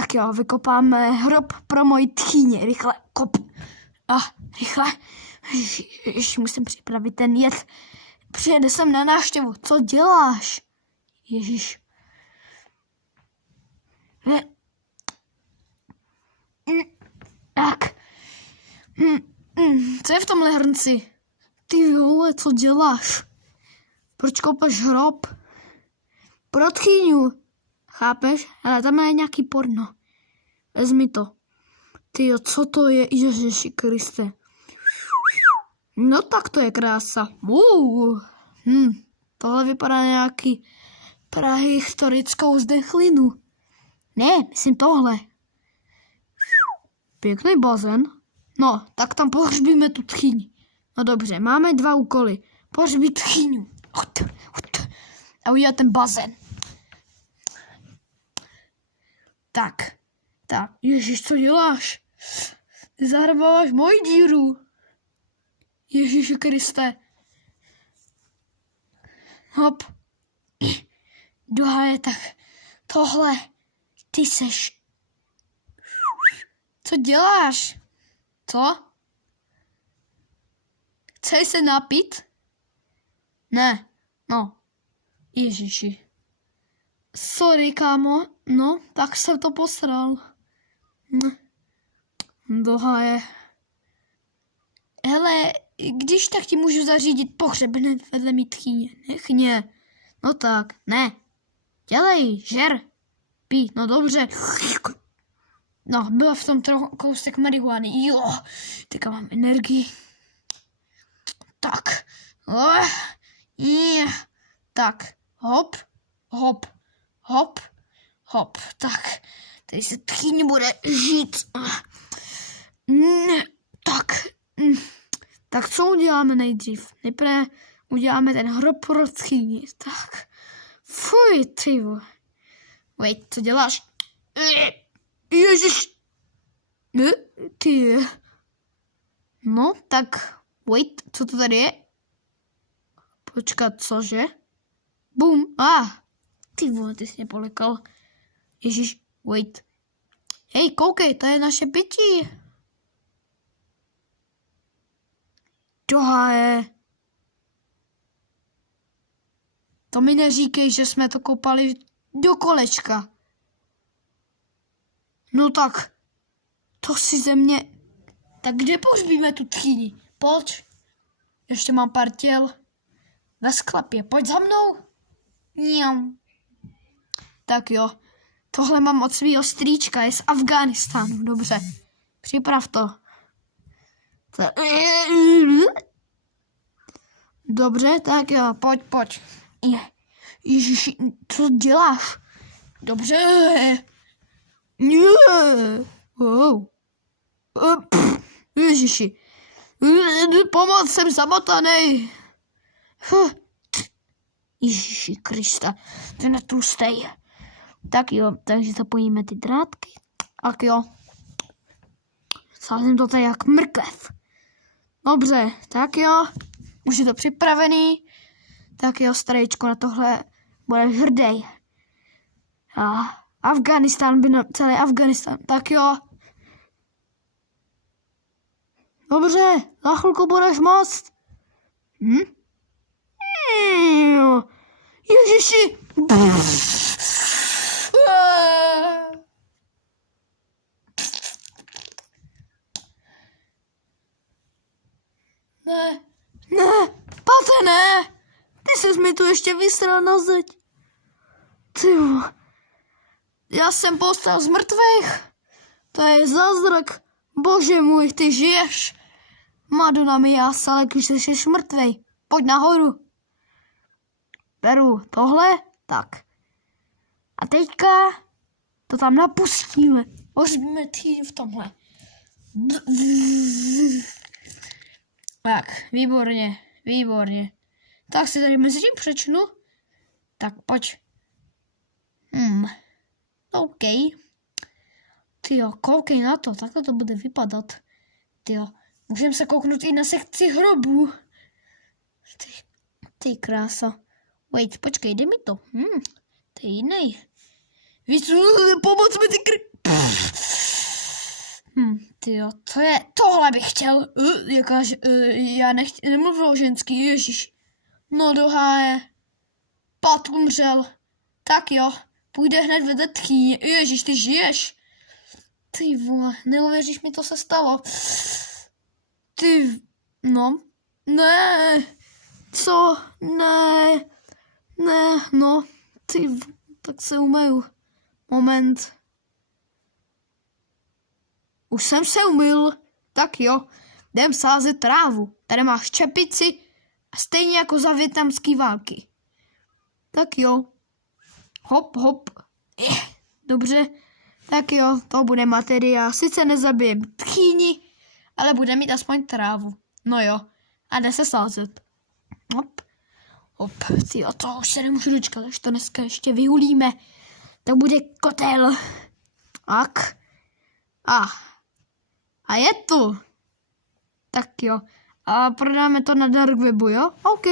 Tak jo, vykopáme hrob pro moji tchýni. Rychle, kop. Rychle. Ještě musím připravit ten jed. Přijede sem na návštěvu. Co děláš? Ježíš. Tak. Co je v tomhle hrnci? Ty vole, co děláš? Proč kopeš hrob? Pro tchýňu. Chápeš? Ale tam je nějaký porno. Vezmi to. Tyjo, co to je? Ježiši Kriste. No tak to je krása. Tohle vypadá nějaký prahistorickou zdechlinu. Ne, myslím tohle. Pěkný bazén. No, tak tam pohřbíme tu tchýni. No dobře, máme 2 úkoly. Pohřbít tchýňu. A udělat ten bazén. Tak. Ježíš, co děláš? Ty zahrabáváš moji díru. Ježíši Kriste. Hop. Dohaje, tak tohle. Ty seš. Co děláš? Co? Chceš se napít? Ne. No. Ježiši. Sorry, kámo. No, tak jsem to posral. Dohaje. Hele, když tak ti můžu zařídit pohřeb hned vedle mý tchýně. Nechně. No tak, ne. Dělej, žer. Pí, no dobře. No, byl v tom kousek marihuany. Jo, teďka mám energii. Tak. Tak, hop. Tak, tady se tchýně bude žít. Tak co uděláme nejdřív? Nejprve uděláme ten hrob pro tchýni. Tak. Fuj, ty vole. Wait, co děláš? Ježiš. Ty. No, tak. Wait, co to tady je? Počkat, cože? Bum. Ty vole, ty jsi mě polekal. Ježiš, wait. Hej, koukej, to je naše pití. Dohaje. To mi neříkej, že jsme to kopali do kolečka. No tak, to si ze mě... Tak kde pohřbíme tu tchýni? Pojď. Ještě mám pár těl. Ve sklepě, pojď za mnou. Mňam. Tak jo, tohle mám od svýho strýčka, je z Afghánistánu, dobře. Připrav to. Dobře, tak jo, pojď. Ježiši, co děláš? Dobře. Wow. Ježiši. Pomoc, jsem zamotanej. Ježiši Krista, ten je tlustej. Tak jo, takže zapojíme ty drátky. Tak jo. Sázím to tady jak mrkev. Dobře, tak jo. Už je to připravený. Tak jo, starejčko, na tohle budeš hrdej. Afghánistán by celý Afghánistán. Tak jo. Dobře, za chvilku budeš moct. Ježiši. Ne, Pate, ne. Ty ses mi tu ještě vysral na zeď. Ty. Já jsem povstal z mrtvých. To je zázrak. Bože můj, ty žiješ. Madonna mia, ale když jsi mrtvej. Pojď nahoru. Beru tohle, tak. A teďka to tam napustíme. Pohřbíme tchýni v tomhle. Tak, výborně. Tak si tady mezi tím přečnu. Tak pojď. OK. Tyjo, koukej na to, takhle to bude vypadat. Tyjo, můžeme se kouknout i na sekci hrobů. Ty krása. Wait, počkej, jde mi to. To je jiný. Víš co, pomoc mi ty Tyjo, tohle bych chtěl. Já nemluvil o ženský, ježiš. No do háje. Pat umřel. Tak jo, půjde hned vedle tchýně. Ježiš, ty žiješ. Ty vole, neuvěříš mi, to se stalo. No. Ne. Co? Ne, no. Tak se umeju. Moment. Už jsem se umyl. Tak jo, jdem sázet trávu. Tady máš čepici a stejně jako za vietnamský války. Tak jo. Hop. Dobře. Tak jo, to bude materiál. Sice nezabijem tchýni, ale bude mít aspoň trávu. No jo. A jde se sázet. Hop. Tyjo, to už se nemůžu dočkat, až to dneska ještě vyhulíme. To bude kotel. Tak. A je tu. Tak jo. A prodáme to na dark webu, jo? OK.